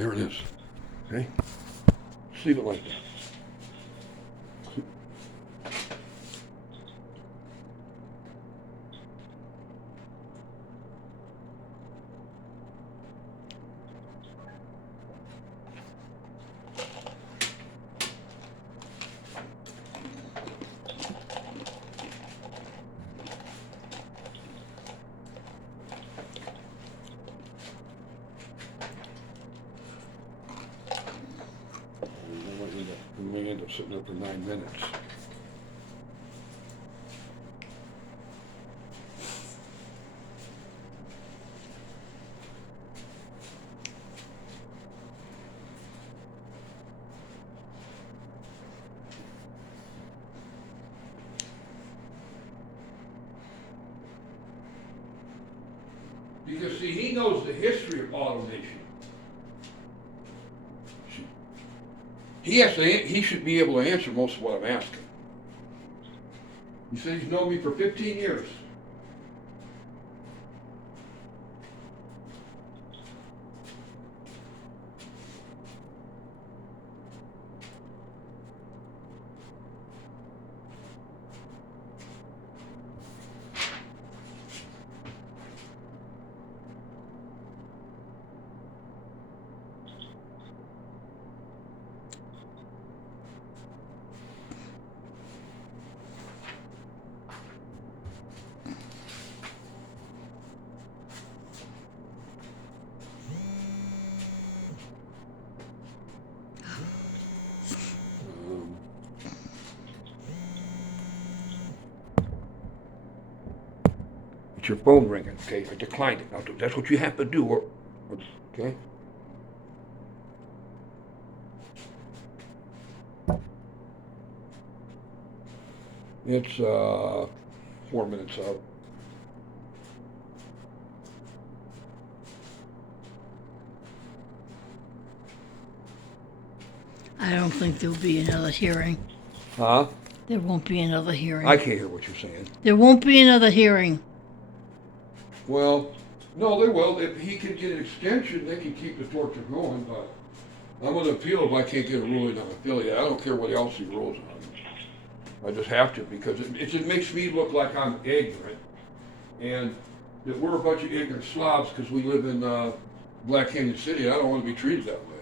There it is. Okay? Just leave it like that. We may end up sitting there for 9 minutes. Because see, he knows the history of automation. He should be able to answer most of what I'm asking. He said he's known me for 15 years. It's your phone ringing, okay? I declined it. Now, that's what you have to do, okay? It's 4 minutes out. I don't think there'll be another hearing. Huh? There won't be another hearing. I can't hear what you're saying. There won't be another hearing. Well, no, they will. If he can get an extension, they can keep the torture going, but I'm going to appeal if I can't get a ruling on affiliate. I don't care what else he rules on. I just have to because it just makes me look like I'm ignorant and that we're a bunch of ignorant slobs because we live in Black Canyon City. I don't want to be treated that way.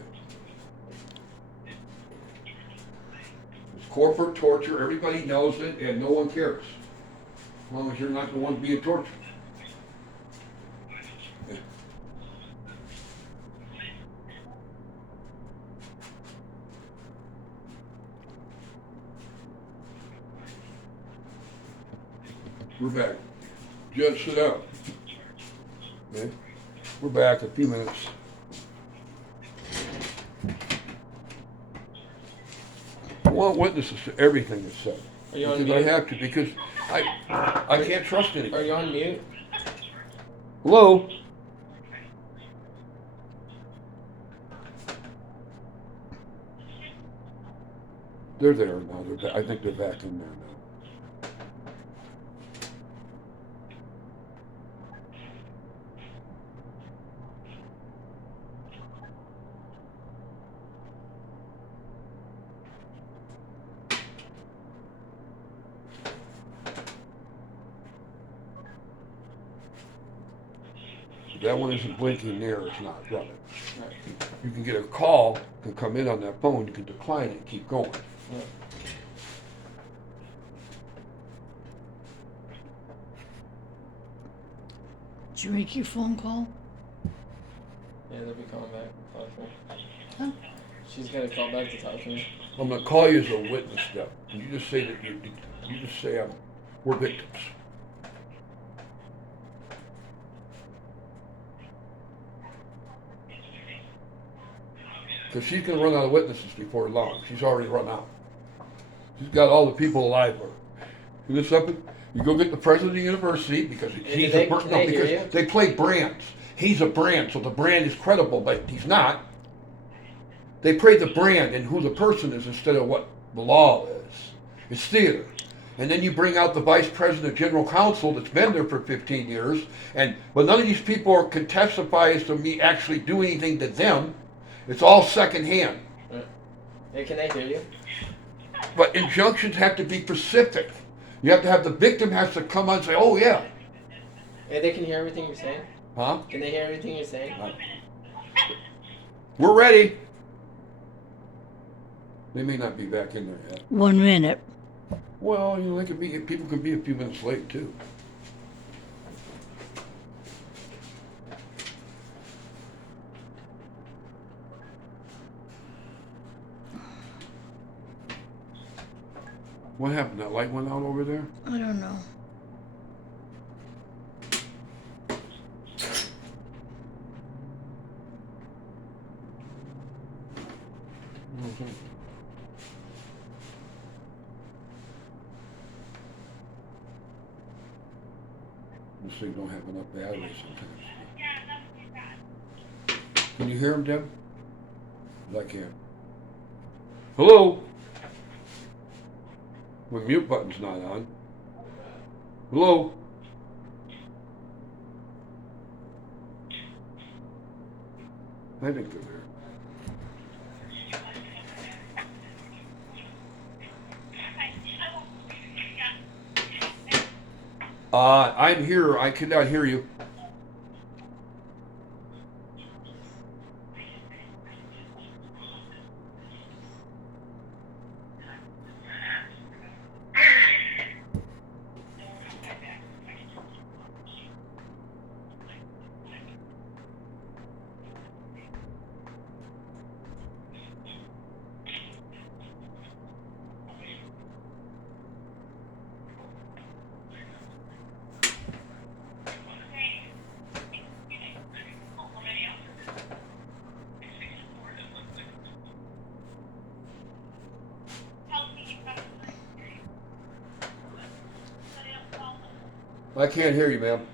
It's corporate torture. Everybody knows it and no one cares. As long as you're not the one being tortured. We're back. Judge, sit down. Okay. We're back in a few minutes. I want witnesses to everything that's said. Are you on because mute? I have to, because I can't trust Are anybody. you on mute? Hello? They're there now. I think they're back in there now. That one isn't blinking there, it's not running. Right. You can get a call, can come in on that phone, you can decline it and keep going. Yeah. Did you make your phone call? Yeah, they'll be calling back to talk to me. Huh? She's gonna call back to talk to me. I'm gonna call you as a witness, Deb. And you just say that you just say we're victims. Because she's gonna run out of witnesses before long. She's already run out. She's got all the people alive for her. And this up, you go get the president of the university because he's they- a person. they No, hear because you? they play brands. He's a brand, so the brand is credible, but he's not. They play the brand and who the person is instead of what the law is. It's theater. And then you bring out the vice president, general counsel that's been there for 15 years, but none of these people can testify as to me actually doing anything to them. It's all secondhand. Hey, can they hear you? But injunctions have to be specific. You have to have the victim has to come on and say, oh yeah. Hey, they can hear everything you're saying? Huh? Can they hear everything you're saying? We're ready. They may not be back in there yet. 1 minute. Well, you know, people can be a few minutes late too. What happened? That light went out over there? I don't know. Okay. This thing don't have enough battery sometimes. Can you hear him, Deb? 'Cause I can't. Hello? My mute button's not on. Hello? I think they're there. I'm here. I cannot hear you. I can't hear you, ma'am.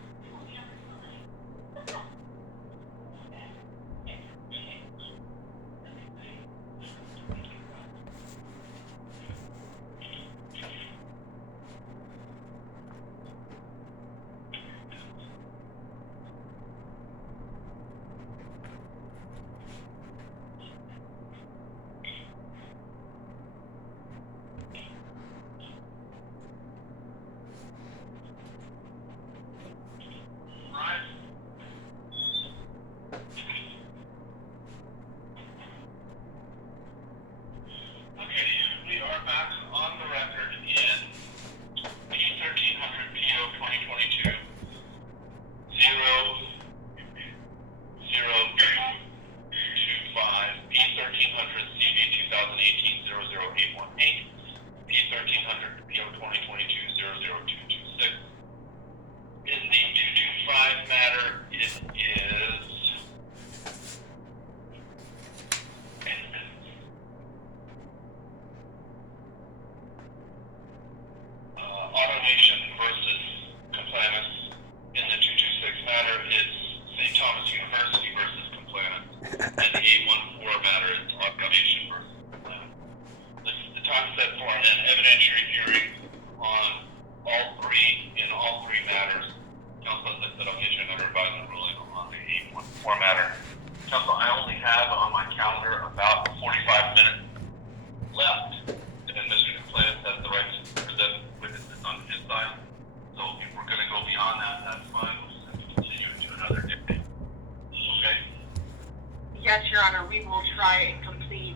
Yes, Your Honor, we will try and complete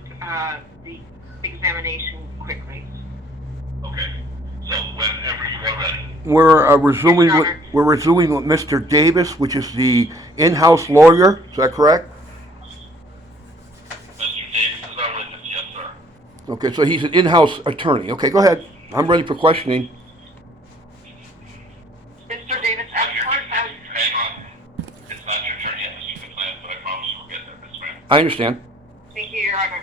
the examination quickly. Okay, so whenever you are ready. We're resuming Yes, with Your Honor. we're resuming with Mr. Davis, which is the in-house lawyer. Is that correct? Mr. Davis is our witness, yes, sir. Okay, so he's an in-house attorney. Okay, go ahead. I'm ready for questioning. Mr. Davis, as part of, Hang on. It's not your turn yet, Mr. McClellan, but I promise you we'll get there, Ms. Graham. I understand. thank you, Your Honor.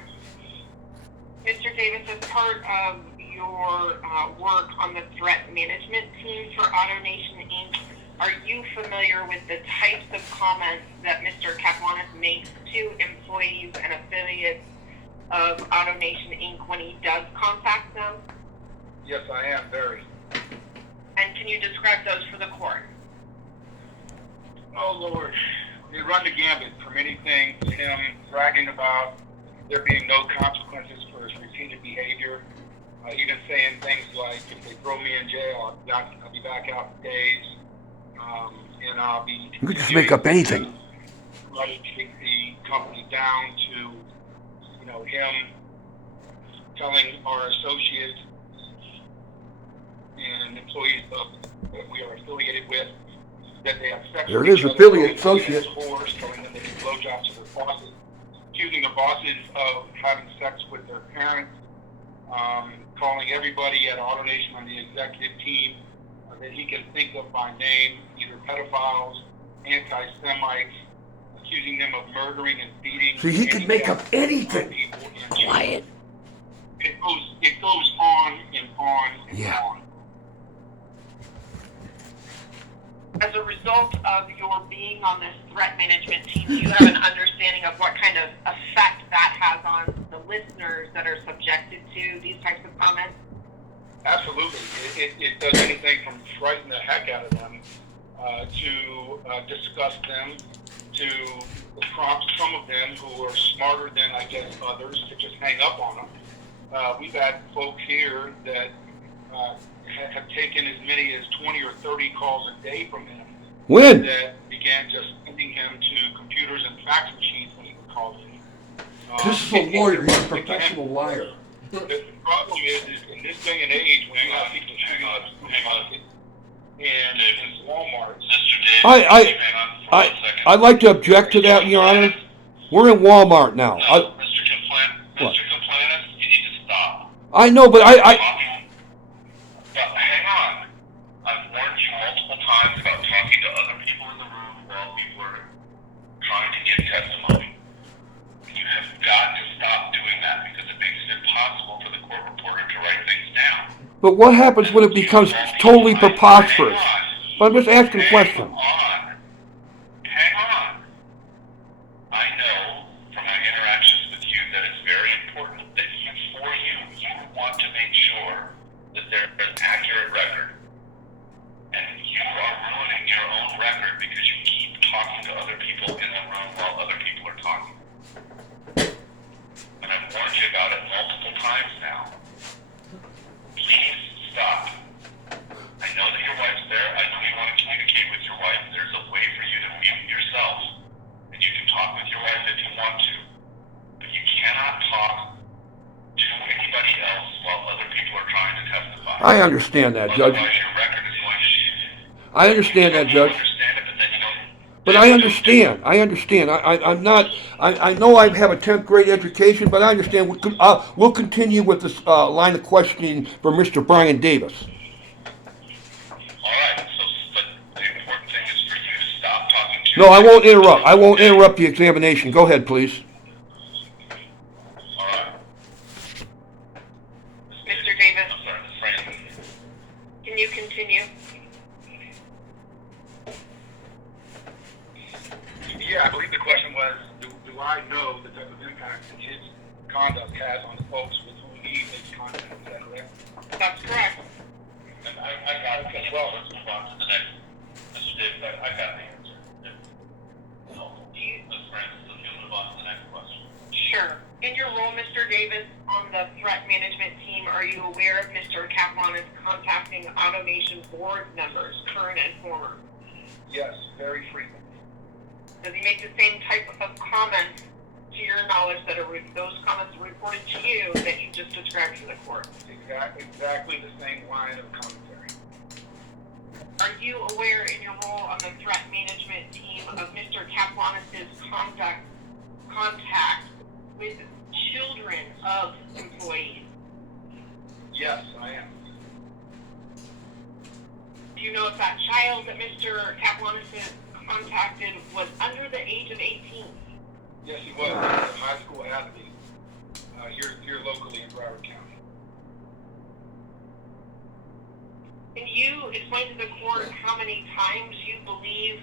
Mr. Davis, as part of your work on the threat management team for AutoNation Inc., are you familiar with the types of comments that Mr. Kaplanis makes to employees and affiliates of AutoNation Inc. when he does contact them? Yes, I am, very. And can you describe those for the court? Oh, Lord. they run the gambit from anything to him bragging about there being no consequences for his repeated behavior, even saying things like, if they throw me in jail, I'll be back out in days, and I'll be... You could just make up anything. Try to take the company down to, you know, him telling our associates and employees that we are affiliated with that they have sex There with it is, each other, affiliate, calling them associate. whores, telling them they give blowjobs to their bosses, accusing their bosses of having sex with their parents, calling everybody at AutoNation on the executive team that he can think of by name, either pedophiles, anti-Semites, accusing them of murdering and beating. See, he can make up anything. People in Quiet. It goes on and on and Yeah. on. As a result of your being on this threat management team, do you have an understanding of what kind of effect that has on the listeners that are subjected to these types of comments? Absolutely. It does anything from frighten the heck out of them to disgust them, to prompt some of them who are smarter than, I guess, others to just hang up on them. We've had folks here that have taken as many as 20 or 30 calls a day from him. When? That began just sending him to computers and fax machines when he would call in. This is a lawyer, he's a professional liar. The problem is in this day and age, when you have people shooting up the supermarket and in Walmart, Mr. Davis, hang on for 1 second. I'd like to object to that, Your Honor. We're in Walmart now. No, Mr. Complainant, you need to stop. I know, but But hang on. I've warned you multiple times about talking to other people in the room while people are trying to give testimony. You have got to stop doing that because it makes it impossible for the court reporter to write things down. But what happens when it becomes totally preposterous? But I'm just asking a question. Hang on. I know from my interactions with you that it's very important that you want to make sure that there's an accurate record. And you are ruining your own record because you keep talking to other people in the room while other people are talking. And I've warned you about it multiple times now. Please stop. I know that your wife's there. I know you want to communicate with your wife. There's a way for you to mute yourself. And you can talk with your wife if you want to. But you cannot talk to anybody else while other people are trying to testify. I understand that, Judge. Otherwise, your record is going to shoot. I understand that, Judge. Understand it, but then you don't. But I understand. I'm not. I know I have a 10th grade education, but I understand. We'll continue with this line of questioning for Mr. Brian Davis. All right. So, but the important thing is for you to stop talking to. No, I won't interrupt. I won't interrupt the examination. Go ahead, please. All right. Mr. Davis, I'm sorry, Frank. can you continue? yeah, I believe the question was, do I know the type of impact that his conduct has on the folks with whom he makes contact? Is that correct? That's correct. And I got it as well. Let's move on to the next. Mr. Davis, I got the answer. Ms. Francis, if you'll move on to the next question. Sure. In your role, Mr. Davis, on the threat management team, are you aware of Mr. Kaplan is contacting AutoNation board members, current and former? Yes, very frequent. Does he make the same type of comments, to your knowledge, that are those comments reported to you that you just described to the court? Exactly the same line of commentary. Are you aware, in your role on the threat management team, of Mr. Kaplanis' contact with children of employees? Yes, I am. Do you know if that child that Mr. Kaplanis contacted was under the age of 18? Yes, he was. He was a high school athlete here locally in Broward County. Can you explain to the court how many times you believe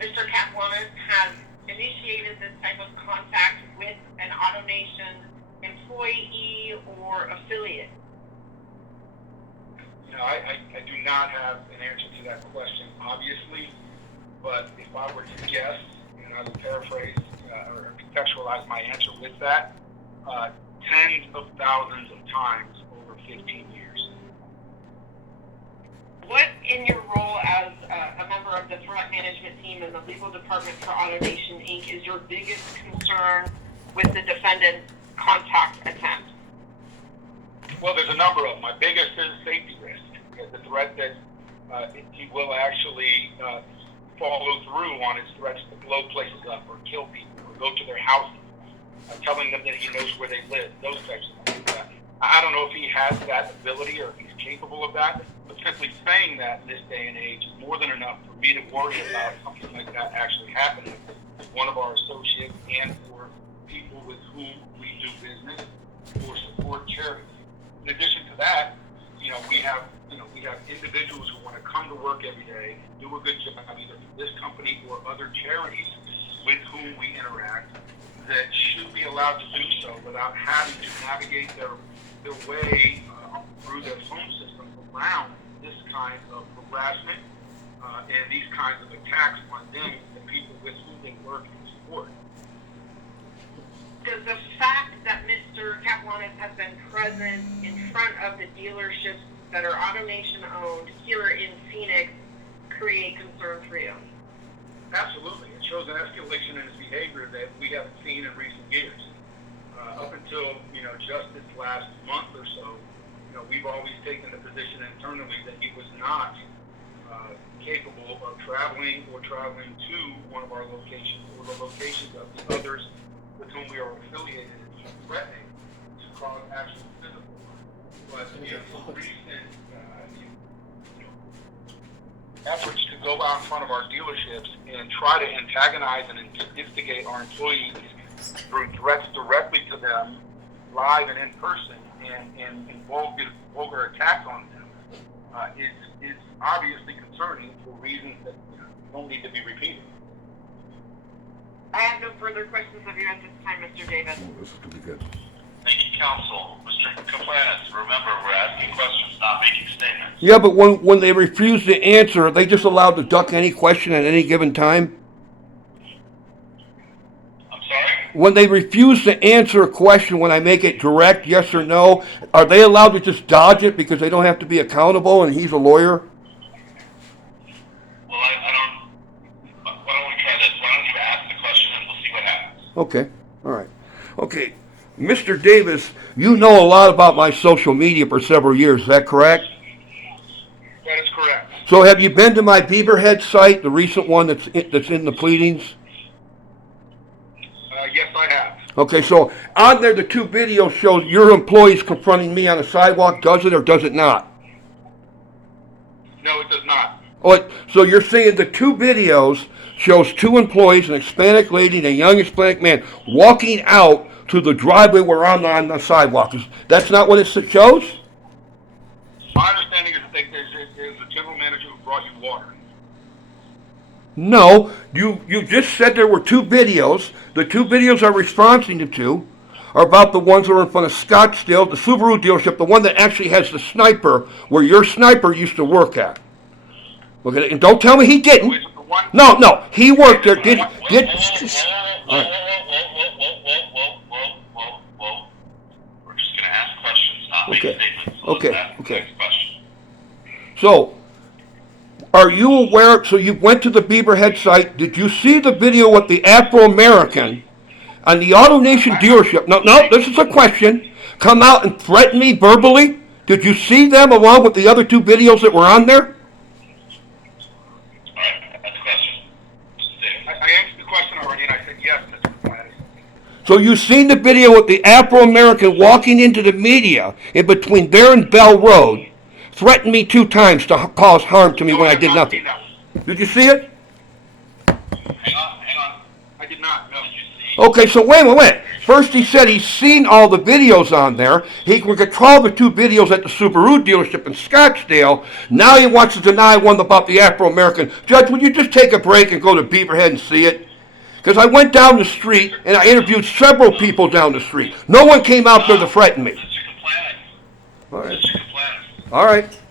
Mr. Kaplanis has initiated this type of contact with an AutoNation employee or affiliate? You know, I do not have an answer to that question, obviously, but if I were to guess, I will paraphrase or contextualize my answer with that, tens of thousands of times over 15 years. What, in your role as a member of the threat management team in the legal department for AutoNation Inc., is your biggest concern with the defendant's contact attempt? Well, there's a number of them. My biggest is safety risk. The threat that he will actually follow through on his threats to blow places up or kill people or go to their houses, telling them that he knows where they live, those types of things. I don't know if he has that ability or if he's capable of that, but simply saying that in this day and age is more than enough for me to worry about something like that actually happening with one of our associates and for people with whom we do business or support charities. In addition to that, we have individuals who want to come to work every day, do a good job either for this company or other charities with whom we interact that should be allowed to do so without having to navigate their way through their phone system around this kind of harassment and these kinds of attacks on them, the people with whom they work and support. Does the fact that Mr. Kaplanis has been present in front of the dealerships that are AutoNation owned here in Phoenix create concern for you? Absolutely. It shows an escalation in his behavior that we haven't seen in recent years. Up until, just this last month or so, we've always taken the position internally that he was not capable of traveling to one of our locations or the locations of the others with whom we are affiliated and threatening to cause actual physical harm. But recent efforts to go out in front of our dealerships and try to antagonize and instigate our employees through threats directly to them, live and in person, and vulgar attacks on them is obviously concerning for reasons that don't need to be repeated. I have no further questions of you at this time, Mr. Davis. Oh, this is gonna be good. Thank you, counsel. Mr. Kaplanis, remember, we're asking questions, not making statements. Yeah, but when they refuse to answer, are they just allowed to duck any question at any given time? I'm sorry? When they refuse to answer a question, when I make it direct, yes or no, are they allowed to just dodge it because they don't have to be accountable and he's a lawyer? Well, I don't. Why don't we try this? Why don't you ask the question and we'll see what happens? Okay, all right. Okay, Mr. Davis, you know a lot about my social media for several years, is that correct? That is correct. So have you been to my Beaverhead site, the recent one that's in the pleadings? Yes, I have. Okay, so on there, the two videos show your employees confronting me on a sidewalk. Does it or does it not? No, it does not. Oh, so you're saying the two videos shows two employees, an Hispanic lady and a young Hispanic man, walking out to the driveway we're on the sidewalk. That's not what it shows? My understanding is that there's a general manager who brought you water. No, you just said there were two videos. The two videos I'm responding to are about the ones that are in front of Scottsdale, the Subaru dealership, the one that actually has the sniper, where your sniper used to work at. Okay, and don't tell me he didn't. Is it the one? No, he worked there. Did Whoa. We're just going to ask questions, not make Okay. statements. So let's ask the Okay. next question. So, are you aware? So you went to the Beaverhead site. Did you see the video with the Afro-American on the AutoNation dealership? No, this is a question. Come out and threaten me verbally? Did you see them along with the other two videos that were on there? All right, that's a question. Mr. Davis. I answered the question already, and I said yes, Mr. Kaplanis. So you've seen the video with the Afro-American walking into the media in between there and Bell Road, threatened me 2 times to cause harm to me when I did nothing. Did you see it? Hang on. I did not, no. Did you see? Okay, so wait a minute. First he said he's seen all the videos on there. He can control the 2 videos at the Subaru dealership in Scottsdale. Now he wants to deny one about the Afro-American. Judge, would you just take a break and go to Beaverhead and see it? Because I went down the street and I interviewed several people down the street. No one came out there to threaten me. Mr. Kaplanis. All right. Mr. Kaplanis.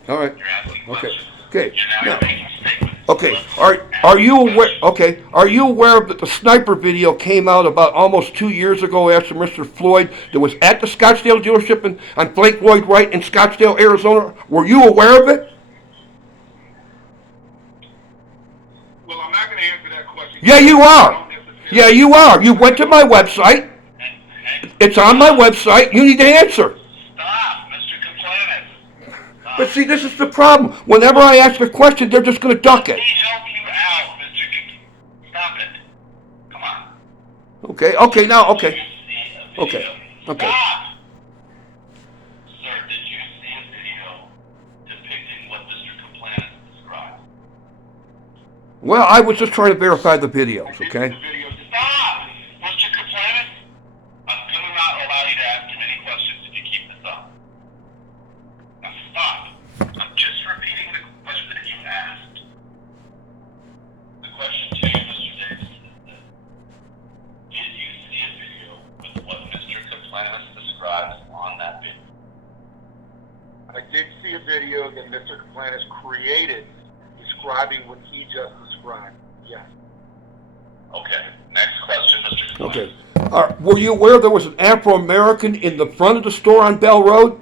All right. You're asking questions. Okay. You're now Now, making statements. Okay, are you aware? Okay, are you aware that the sniper video came out about almost 2 years ago after Mr. Floyd that was at the Scottsdale dealership on Frank Lloyd Wright in Scottsdale, Arizona? Were you aware of it? Well, I'm not going to answer that question. Yeah, you I are. don't necessarily- Yeah, you are. You went to my website. It's on my website. You need to answer. Stop, Mr. Complainant. Stop. But see, this is the problem. Whenever I ask a question, they're just going to duck Let it. me help you out, Mr. Stop it. Come on. Okay, now, okay. Did you see a video? Okay, okay. Stop! Sir, did you see a video depicting what Mr. Complainant described? Well, I was just trying to verify the videos, okay? The video just- Stop! Mr. Complainant, I'm gonna not allow you to ask him any questions if you keep this up. Now stop. I'm just repeating the question that you asked. The question to you, Mr. Davis, is this. Did you see a video with what Mr. Complainant describes on that video? I did see a video that Mr. Complainant created describing what he just described. Yes. Okay. Next question, Mr. Complainant. Okay. Were you aware there was an Afro-American in the front of the store on Bell Road?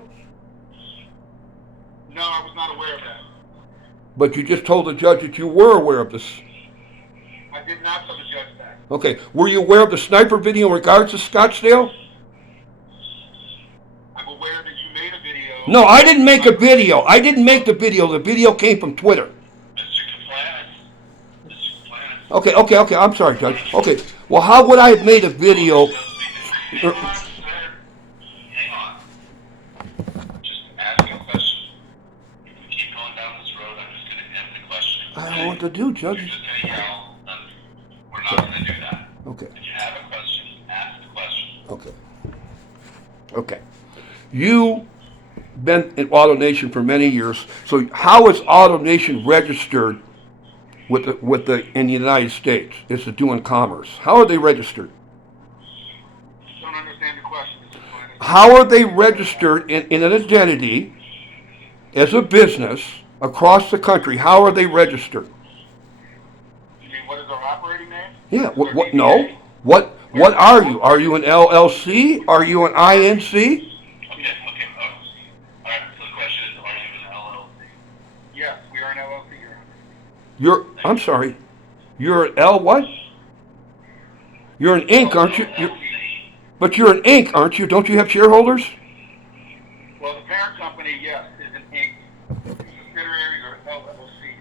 No, I was not aware of that. But you just told the judge that you were aware of this. I did not tell the judge that. Okay. Were you aware of the sniper video in regards to Scottsdale? I'm aware that you made a video. No, I didn't make a video. I didn't make the video. The video came from Twitter. Mr. Complainant. Mr. Complainant. Okay. I'm sorry, Judge. Okay. Well, how would I have made a video? Hang on, sir. Hang on. Just asking a question. If we keep going down this road, I'm just going to end the question. I don't know what to do, You're Judge. just going to yell, and we're not going to do that. Okay. If you have a question, ask the question. Okay. You've been in AutoNation for many years. So how is AutoNation registered with the in the United States? It's a doing commerce. How are they registered? Don't understand the question, Mr. Complainant. How are they registered in an identity as a business across the country? How are they registered? You mean what is our operating name? Yeah. Is there What? DBA? No. What are you? Are you an LLC? Are you an INC? Okay. All right, so the question is, are you an LLC? Yes, we are an LLC. I'm sorry. You're an L what? You're an Inc, aren't you? But you're an Inc, aren't you? Don't you have shareholders? Well, the parent company, yes, is an Inc. Subsidiary or LLC.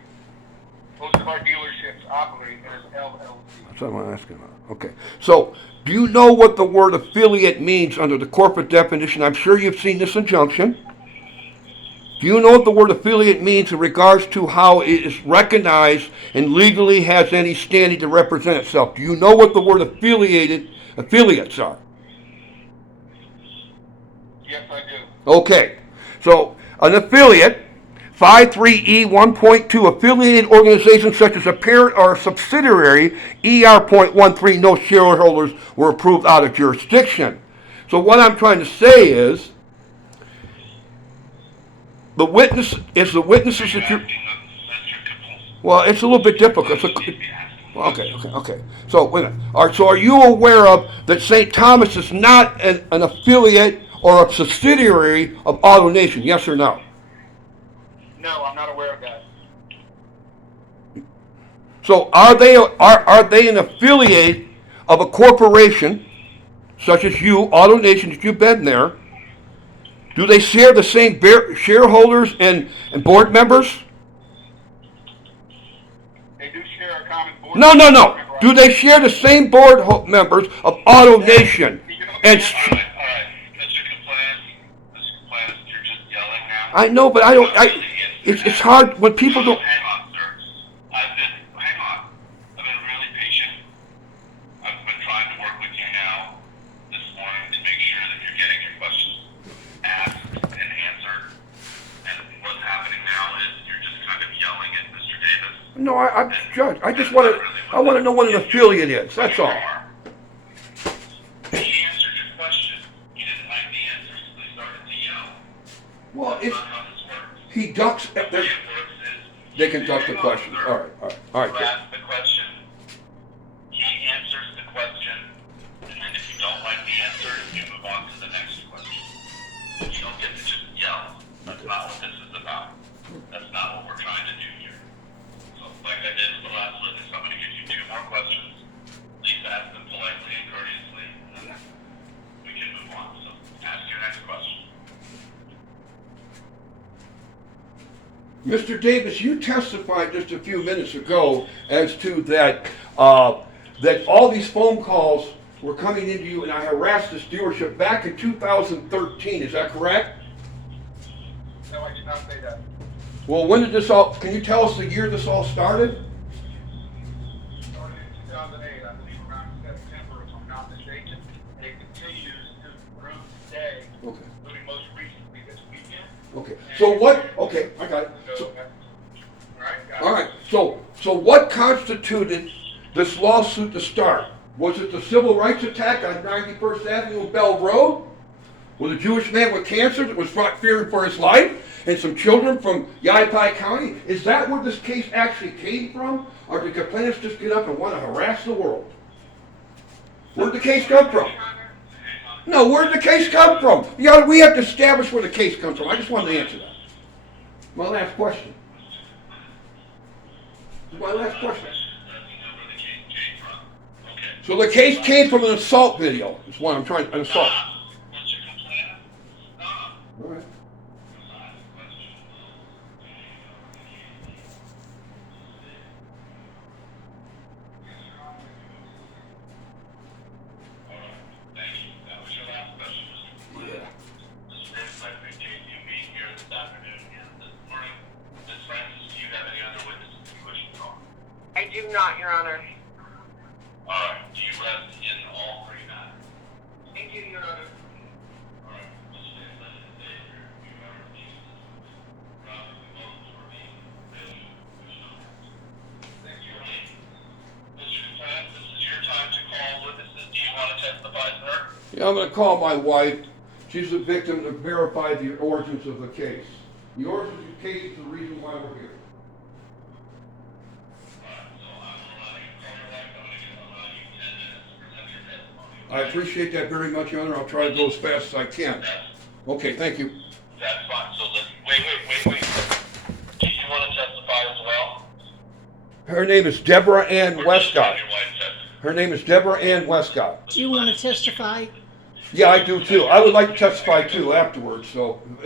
Most car dealerships operate as LLC. That's what I'm asking about. Okay. So, do you know what the word affiliate means under the corporate definition? I'm sure you've seen this injunction. Do you know what the word affiliate means in regards to how it is recognized and legally has any standing to represent itself? Do you know what the word affiliates are? Yes, I do. Okay. So, an affiliate, 53E 1.2, affiliated organizations such as a parent or a subsidiary, ER 0.13, no shareholders were approved out of jurisdiction. So what I'm trying to say is, the witnesses that you, well, it's a little bit difficult. Okay. So, wait a minute. All right, so are you aware of that St. Thomas is not an affiliate or a subsidiary of AutoNation? Yes or no? No, I'm not aware of that. So are they an affiliate of a corporation such as you, AutoNation, that you've been there? Do they share the same shareholders and board members? They do share a common board. No. Do they share the same board members of AutoNation? And All right, Mr. Compliance, you're just yelling now. I know, but it's hard when people don't. Hang on, sir. Hang on. I've been really patient. I've been trying to work with you now this morning to make sure that you're getting your questions asked and answered. And what's happening now is you're just kind of yelling at Mr. Davis. No, I'm Judge. I just want to know what an affiliate is. That's all. He answered your question. You didn't like the answer, so they started to yell. Well, That's not how this works. he ducks. The way it works is They can duck the question. All right. All You right. ask the question, he answers the question, and then if you don't like the answer, you move on to the next question. You don't get to just yell. That's not what this is about. That's not what we're trying to do here. So, like I did with the last witness, I'm going to give you 2 more questions. Please ask them politely and courteously, and then we can move on. So, ask your next question. Mr. Davis, you testified just a few minutes ago as to that that all these phone calls were coming into you, and I harassed this dealership back in 2013. Is that correct? No, I did not say that. Well, when did this all? Can you tell us the year this all started? Started in 2008, I believe around September, if I'm not mistaken. And it continues through today, Okay. including most recently this weekend. Okay. So what? Okay, I got it. So, So, all right, got it. all right. So what constituted this lawsuit to start? Was it the civil rights attack on 91st Avenue and Bell Road? Was a Jewish man with cancer that was fearing for his life, and some children from Yavapai County? Is that where this case actually came from? Or did the plaintiffs just get up and want to harass the world? Where did the case come from? No, where did the case come from? Yeah, we have to establish where the case comes from. I just wanted to answer that. My last question. My last question. So the case came from an assault video. That's why I'm trying an assault. What's your complaint? Stop. All right. Thank you. That was your last question, Mr. Flynn. Yeah. Ms. Francis, I appreciate you being here this afternoon and this morning. Ms. Francis, do you have any other witnesses you wish to call? I do not, Your Honor. All right. Do you rest in all 3 matters? I do, Your Honor. All right. Ms. Francis, David, you have refused Robert, the votes for me. Really, wish no answer. Thank you. Mr. Flynn, this is your time to call witnesses. Do you want to testify, sir? Yeah, I'm going to call my wife. She's the victim to verify the origins of the case. The origins of the case is the reason why we're here. I appreciate that very much, Your Honor. I'll try to go as fast as I can. Okay, thank you. That's fine. So wait. Do you want to testify as well? Her name is Deborah Ann Or just Westcott. have your wife testify? Her name is Deborah Ann Westcott. Do you want to testify? Yeah, I do too. I would like to testify too afterwards, so